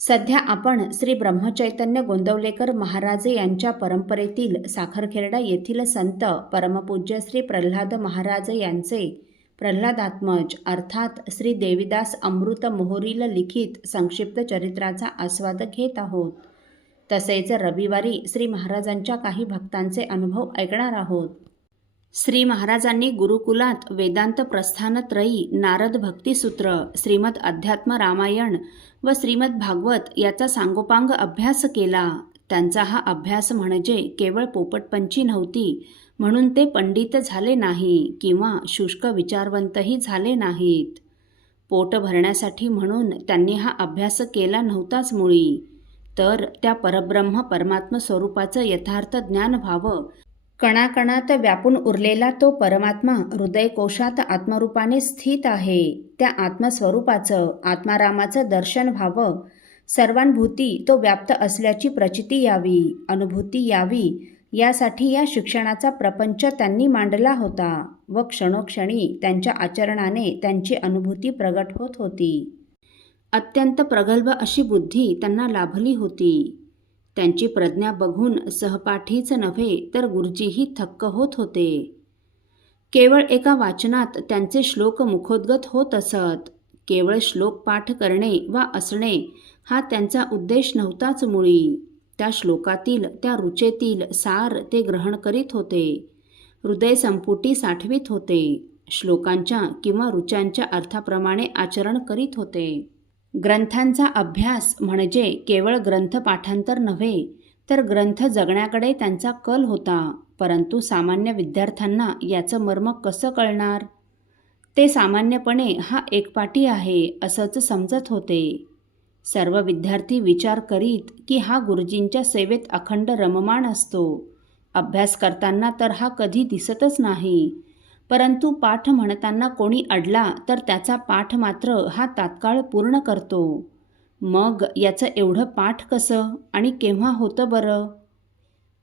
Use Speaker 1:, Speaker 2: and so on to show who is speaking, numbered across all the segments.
Speaker 1: सध्या आपण श्री ब्रह्मचैतन्य गोंदवलेकर महाराज यांच्या परंपरेतील साखरखेरडा येथील संत परमपूज्य श्री प्रल्हाद महाराज यांचे प्रल्हादात्मज अर्थात श्री देविदास अमृत मोहरील लिखित संक्षिप्त चरित्राचा आस्वाद घेत आहोत. तसेच रविवारी श्री महाराजांच्या काही भक्तांचे अनुभव ऐकणार आहोत. श्री महाराजांनी गुरुकुलात वेदांत प्रस्थानत्रयी नारद भक्तिसूत्र श्रीमद अध्यात्म रामायण व श्रीमद भागवत याचा सांगोपांग अभ्यास केला. त्यांचा हा अभ्यास म्हणजे केवळ पोपटपंची नव्हती म्हणून ते पंडित झाले नाही किंवा शुष्क विचारवंतही झाले नाहीत. पोट भरण्यासाठी म्हणून त्यांनी हा अभ्यास केला नव्हताच मुळी. तर त्या परब्रह्म परमात्म स्वरूपाचं यथार्थ ज्ञान व्हावं कणाकणात व्यापून उरलेला तो परमात्मा हृदयकोशात आत्मरूपाने स्थित आहे. त्या आत्मस्वरूपाचं आत्मारामाचं दर्शन व्हावं. सर्वांभूती तो व्याप्त असल्याची प्रचिती यावी अनुभूती यावी यासाठी या शिक्षणाचा प्रपंच त्यांनी मांडला होता व क्षणोक्षणी त्यांच्या आचरणाने त्यांची अनुभूती प्रगट होत होती. अत्यंत प्रगल्भ अशी बुद्धी त्यांना लाभली होती. त्यांची प्रज्ञा बघून सहपाठीच नव्हे तर गुरुजीही थक्क होत होते. केवळ एका वाचनात त्यांचे श्लोक मुखोद्गत होत असत. केवळ श्लोक पाठ करणे वा असणे हा त्यांचा उद्देश नव्हताच मुळी. त्या श्लोकातील त्या रुचेतील सार ते ग्रहण करीत होते. हृदय संपुटी साठवीत होते. श्लोकांच्या किंवा रुचांच्या अर्थाप्रमाणे आचरण करीत होते. ग्रंथांचा अभ्यास म्हणजे केवळ ग्रंथ पाठांतर नव्हे तर ग्रंथ जगण्याकडे त्यांचा कल होता परंतु सामान्य विद्यार्थ्यांना याचं मर्म कसं कळणार? ते सामान्यपणे हा एकपाटी आहे असंच समजत होते. सर्व विद्यार्थी विचार करीत की हा गुरुजींच्या सेवेत अखंड रममाण असतो. अभ्यास करताना तर हा कधी दिसतच नाही परंतु पाठ म्हणताना कोणी अडला तर त्याचा पाठ मात्र हा तात्काळ पूर्ण करतो. मग याचं एवढं पाठ कसं आणि केव्हा होतं बरं?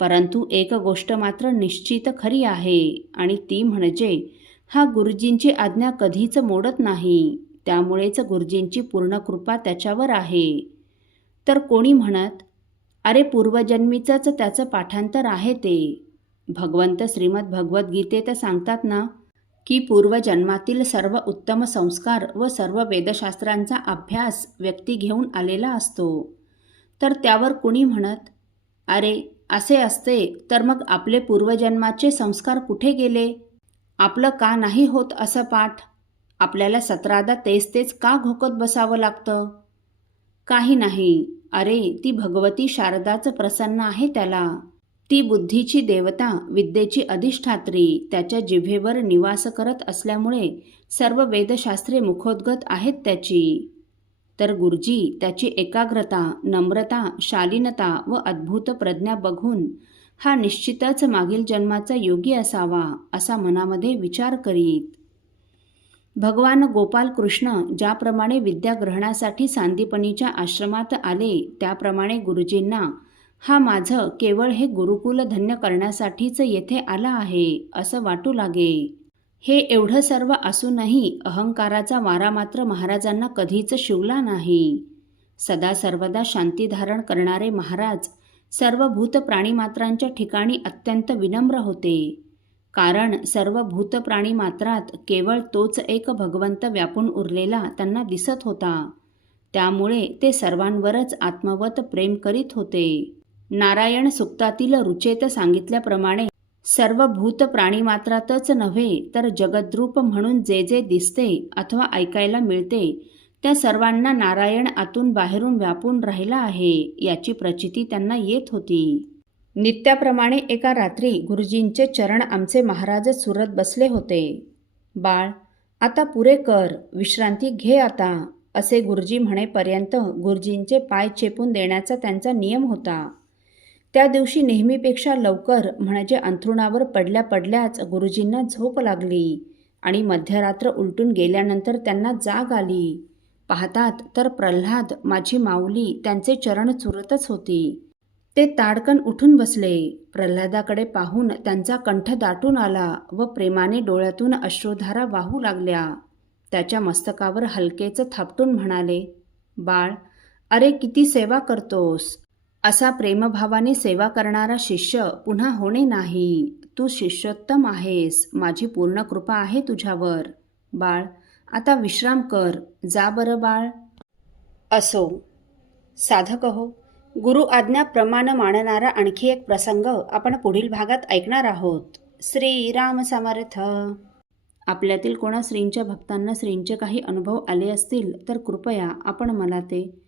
Speaker 1: परंतु एक गोष्ट मात्र निश्चित खरी आहे आणि ती म्हणजे हा गुरुजींची आज्ञा कधीच मोडत नाही. त्यामुळेच गुरुजींची पूर्ण कृपा त्याच्यावर आहे. तर कोणी म्हणत अरे पूर्वजन्मीचंच त्याचं पाठांतर आहे ते. भगवंत श्रीमद भगवद्गीतेत सांगतात ना की पूर्वजन्मातील सर्व उत्तम संस्कार व सर्व वेदशास्त्रांचा अभ्यास व्यक्ती घेऊन आलेला असतो. तर त्यावर कुणी म्हणत अरे असे असते तर मग आपले पूर्वजन्माचे संस्कार कुठे गेले? आपलं का नाही होत असं पाठ? आपल्याला सतरादा तेच तेच का घोकत बसावं लागतं? काही नाही. अरे ती भगवती शारदाचं प्रसन्न आहे त्याला. ती बुद्धीची देवता विद्येची अधिष्ठात्री त्याच्या जिभेवर निवास करत असल्यामुळे सर्व वेदशास्त्रे मुखोद्गत आहेत त्याची. तर गुरुजी त्याची एकाग्रता नम्रता शालीनता व अद्भुत प्रज्ञा बघून हा निश्चितच मागील जन्माचा योगी असावा असा मनामध्ये विचार करीत. भगवान गोपाल कृष्ण ज्याप्रमाणे विद्या ग्रहणासाठी सांदीपणीच्या आश्रमात आले त्याप्रमाणे गुरुजींना हा माझं केवळ हे गुरुकुल धन्य करण्यासाठीच येथे आला आहे असं वाटू लागे. हे एवढं सर्व असूनही अहंकाराचा वारा मात्र महाराजांना कधीच शिवला नाही. सदा सर्वदा शांती धारण करणारे महाराज सर्व भूत प्राणीमात्रांच्या ठिकाणी अत्यंत विनम्र होते. कारण सर्व भूत प्राणीमात्रात केवळ तोच एक भगवंत व्यापून उरलेला त्यांना दिसत होता. त्यामुळे ते सर्वांवरच आत्मवत प्रेम करीत होते. नारायण सुक्तातील रुचेत सांगितल्याप्रमाणे सर्व भूत प्राणीमात्रातच नव्हे तर जगद्रूप म्हणून जे जे दिसते अथवा ऐकायला मिळते त्या सर्वांना नारायण आतून बाहेरून व्यापून राहिला आहे याची प्रचिती त्यांना येत होती. नित्याप्रमाणे एका रात्री गुरुजींचे चरण आमचे महाराज सुरत बसले होते. बाळ आता पुरे कर विश्रांती घे आता असे गुरुजी म्हणेपर्यंत गुरुजींचे पाय चेपून देण्याचा त्यांचा नियम होता. त्या दिवशी नेहमीपेक्षा लवकर म्हणजे अंथरुणावर पडल्या पडल्याच गुरुजींना झोप लागली आणि मध्यरात्र उलटून गेल्यानंतर त्यांना जाग आली. पाहतात तर प्रल्हाद माझी माऊली त्यांचे चरण चुरतच होती. ते ताडकन उठून बसले. प्रल्हादाकडे पाहून त्यांचा कंठ दाटून आला व प्रेमाने डोळ्यातून अश्रुधारा वाहू लागल्या. त्याच्या मस्तकावर हलकेचं थापटून म्हणाले बाळ अरे किती सेवा करतोस? असा प्रेमभावाने सेवा करणारा शिष्य पुन्हा होणे नाही. तू शिष्योत्तम आहेस. माझी पूर्ण कृपा आहे तुझ्यावर. बाळ आता विश्राम कर. जा बरं बाळ. असो. साधक हो. गुरु आज्ञाप्रमाणे मानणारा आणखी एक प्रसंग आपण पुढील भागात ऐकणार आहोत. श्री राम समर्थ. आपल्यातील कोणा श्रींच्या भक्तांना श्रींचे काही अनुभव आले असतील तर कृपया आपण मला ते